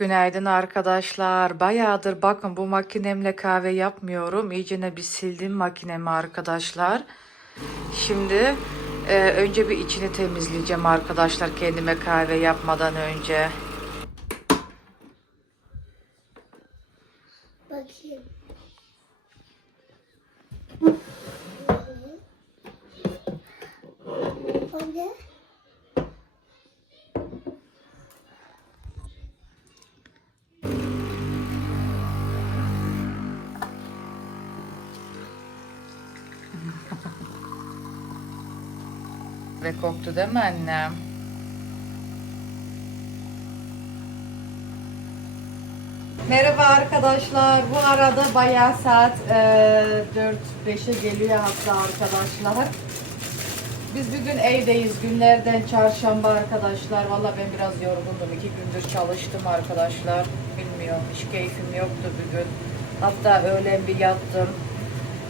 Günaydın arkadaşlar. Bayağıdır bakın bu makinemle kahve yapmıyorum. İyicene bir sildim makinemi arkadaşlar. Şimdi e, önce bir içini temizleyeceğim arkadaşlar kendime kahve yapmadan önce. Bakayım. O Ve koktu değil mi annem? Merhaba arkadaşlar. Bu arada bayağı saat e, 4-5'e geliyor hatta arkadaşlar. Biz bugün evdeyiz. Günlerden çarşamba arkadaşlar. Valla ben biraz yorgundum. İki gündür çalıştım arkadaşlar. Bilmiyorum. Hiç keyfim yoktu bugün. Hatta öğlen bir yattım.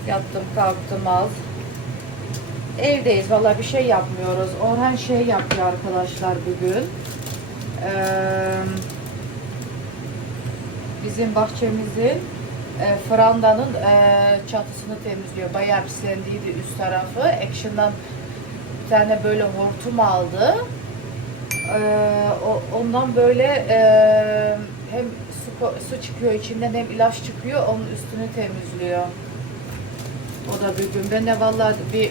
Yattım kalktım az. Evdeyiz. Valla bir şey yapmıyoruz. Orhan şey yapıyor arkadaşlar bugün. Eee bizim bahçemizin e, frandanın e, çatısını temizliyor. Bayağı pislendiydi üst tarafı. Action'dan bir tane böyle hortum aldı. E, o, ondan böyle e, hem su, su çıkıyor içinden hem ilaç çıkıyor. Onun üstünü temizliyor. O da bir gün. Ben de vallahi bir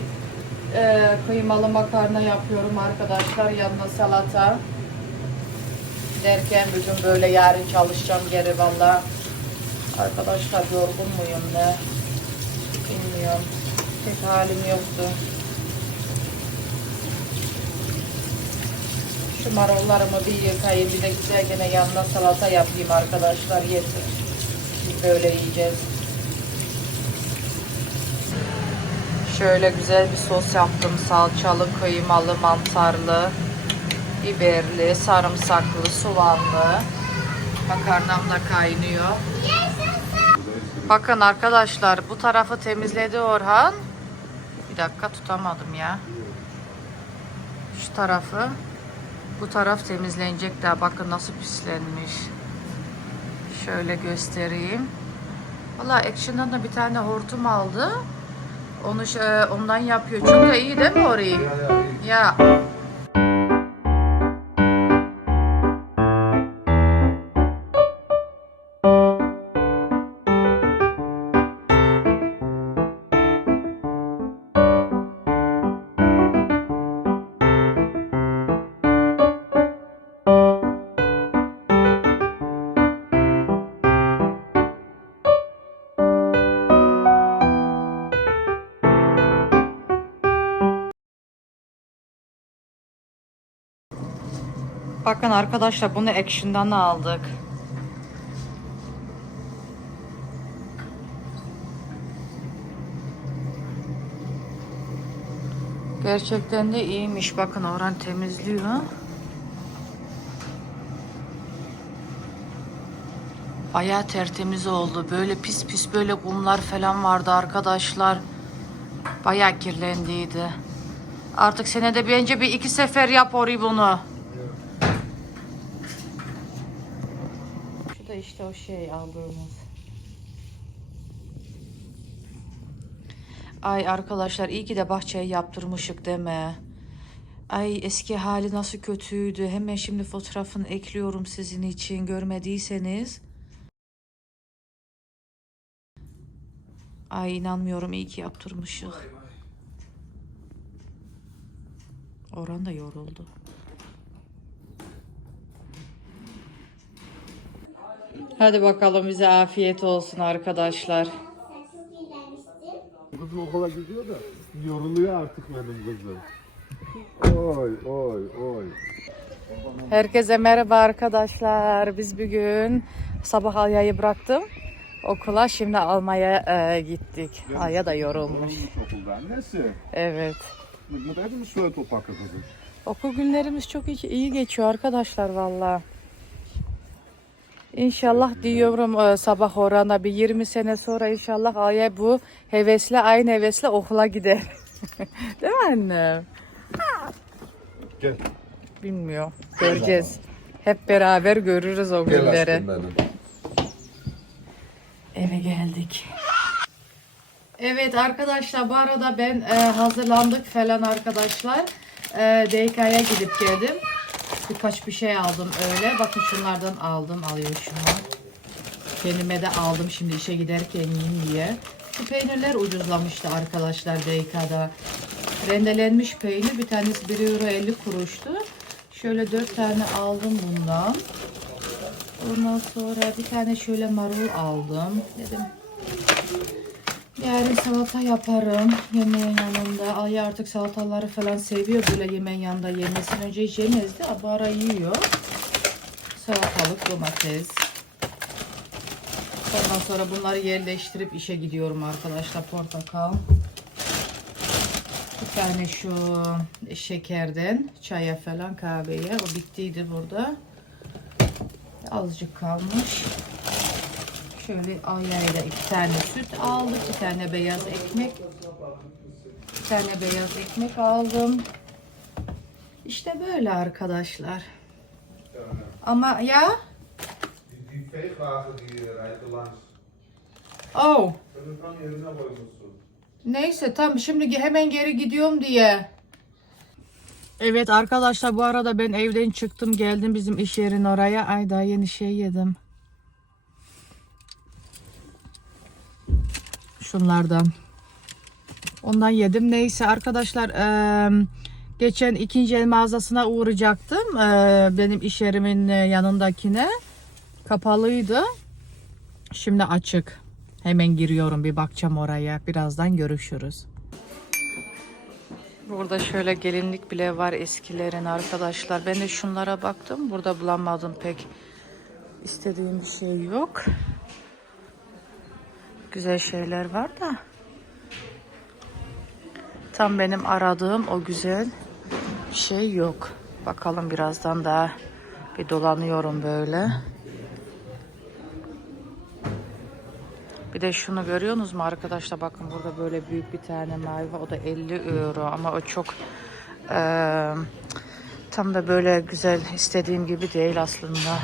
e, kıymalı makarna yapıyorum arkadaşlar. Yanına salata derken bugün böyle yarın çalışacağım geri valla. Arkadaşlar yorgun muyum ne? Bilmiyorum. Pek halim yoktu. Şu marullarımı bir yıkayayım. Bir de güzel gene yanına salata yapayım arkadaşlar. Yeter. Böyle yiyeceğiz. Şöyle güzel bir sos yaptım. Salçalı, kıymalı, mantarlı biberli, sarımsaklı, soğanlı. Makarnam da kaynıyor. Bakın arkadaşlar bu tarafı temizledi Orhan. Bir dakika tutamadım ya. Şu tarafı. Bu taraf temizlenecek daha. Bakın nasıl pislenmiş. Şöyle göstereyim. Valla Action'dan da bir tane hortum aldı. Onu şey- ondan yapıyor. Da iyi değil mi orayı? Ya. Bakın arkadaşlar bunu Action'dan aldık. Gerçekten de iyiymiş. Bakın Orhan temizliyor. Bayağı tertemiz oldu. Böyle pis pis böyle kumlar falan vardı arkadaşlar. Bayağı kirlendiydi. Artık senede bence bir iki sefer yap orayı bunu. Şu da işte o şey aldığımız. Ay arkadaşlar iyi ki de bahçeyi yaptırmışık deme. Ay eski hali nasıl kötüydü. Hemen şimdi fotoğrafını ekliyorum sizin için görmediyseniz. Ay inanmıyorum iyi ki yaptırmışık. Orhan da yoruldu. Hadi bakalım bize afiyet olsun arkadaşlar. Sen çok iyilemişsin. Kız okula gidiyor da yoruluyor artık benim kızım. Oy oy oy. Herkese merhaba arkadaşlar. Biz bugün sabah Alya'yı bıraktım. Okula şimdi almaya e, gittik. Alya da yorulmuş. Evet. Bu da mi suya topakı kızım? Okul günlerimiz çok iyi, iyi geçiyor arkadaşlar valla. İnşallah diyorum e, sabah orana bir 20 sene sonra inşallah Alya bu hevesle aynı hevesle okula gider. Değil mi anne? Gel. Bilmiyorum. Göreceğiz. Hep beraber görürüz o Gel günleri. aşkım benim. Eve geldik. Evet arkadaşlar bu arada ben e, hazırlandık falan arkadaşlar. E, DK'ya gidip geldim. Birkaç bir şey aldım öyle. Bakın şunlardan aldım. Alıyor şunu. Kendime de aldım şimdi işe giderken yiyeyim diye. Şu peynirler ucuzlamıştı arkadaşlar DK'da. Rendelenmiş peynir bir tanesi 1 euro 50 kuruştu. Şöyle 4 tane aldım bundan. Ondan sonra bir tane şöyle marul aldım. Dedim yarın salata yaparım yemeğin yanında. Ay artık salataları falan seviyor böyle yemeğin yanında yemesini önce hiç yemezdi. Bu ara yiyor. Salatalık, domates. Ondan sonra bunları yerleştirip işe gidiyorum arkadaşlar. Portakal. Bir tane şu şekerden çaya falan kahveye. O bittiydi burada. Azıcık kalmış. Şöyle Alya'ya iki tane süt aldık. Bir tane beyaz ekmek. Bir tane beyaz ekmek aldım. İşte böyle arkadaşlar. Ama ya oh. Neyse tam şimdi hemen geri gidiyorum diye. Evet arkadaşlar bu arada ben evden çıktım geldim bizim iş yerin oraya. Ay daha yeni şey yedim. Şunlardan. Ondan yedim. Neyse arkadaşlar eee, geçen ikinci el mağazasına uğrayacaktım. Eee, benim iş yerimin e, yanındakine. Kapalıydı. Şimdi açık. Hemen giriyorum bir bakacağım oraya. Birazdan görüşürüz. Burada şöyle gelinlik bile var eskilerin arkadaşlar. Ben de şunlara baktım. Burada bulamadım pek. istediğim şey yok. Güzel şeyler var da. Tam benim aradığım o güzel şey yok. Bakalım birazdan daha bir dolanıyorum böyle. Bir de şunu görüyorsunuz mu arkadaşlar? Bakın burada böyle büyük bir tane var. O da 50 euro ama o çok eee, tam da böyle güzel istediğim gibi değil aslında.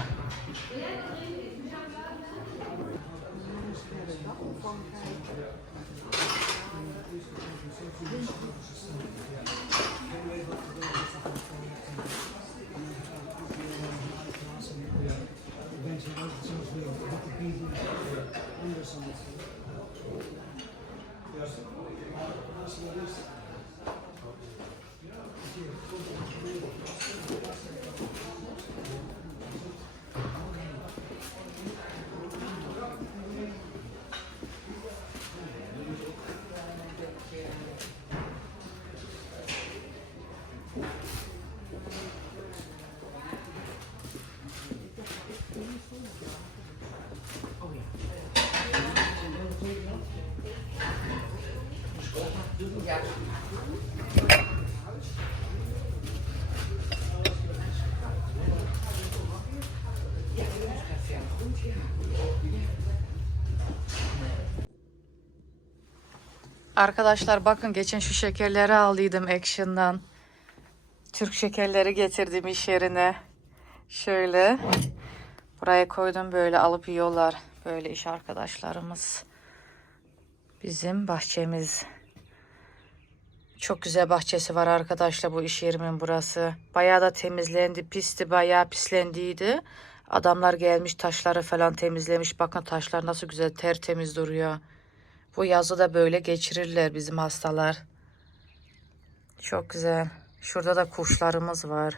versen Yersin. Nasıl versin? Arkadaşlar bakın geçen şu şekerleri aldıydım Action'dan. Türk şekerleri getirdim iş yerine. Şöyle. Buraya koydum böyle alıp yiyorlar. Böyle iş arkadaşlarımız. Bizim bahçemiz. Çok güzel bahçesi var arkadaşlar bu iş yerimin burası. Bayağı da temizlendi. Pisti bayağı pislendiydi. Adamlar gelmiş taşları falan temizlemiş. Bakın taşlar nasıl güzel tertemiz duruyor. Bu yazı da böyle geçirirler bizim hastalar. Çok güzel. Şurada da kuşlarımız var.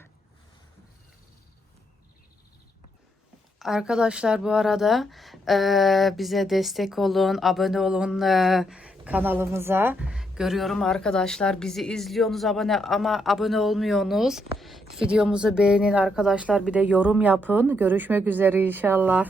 Arkadaşlar bu arada eee, bize destek olun, abone olun eee, kanalımıza. Görüyorum arkadaşlar bizi izliyorsunuz abone ama abone olmuyorsunuz. Videomuzu beğenin arkadaşlar bir de yorum yapın. Görüşmek üzere inşallah.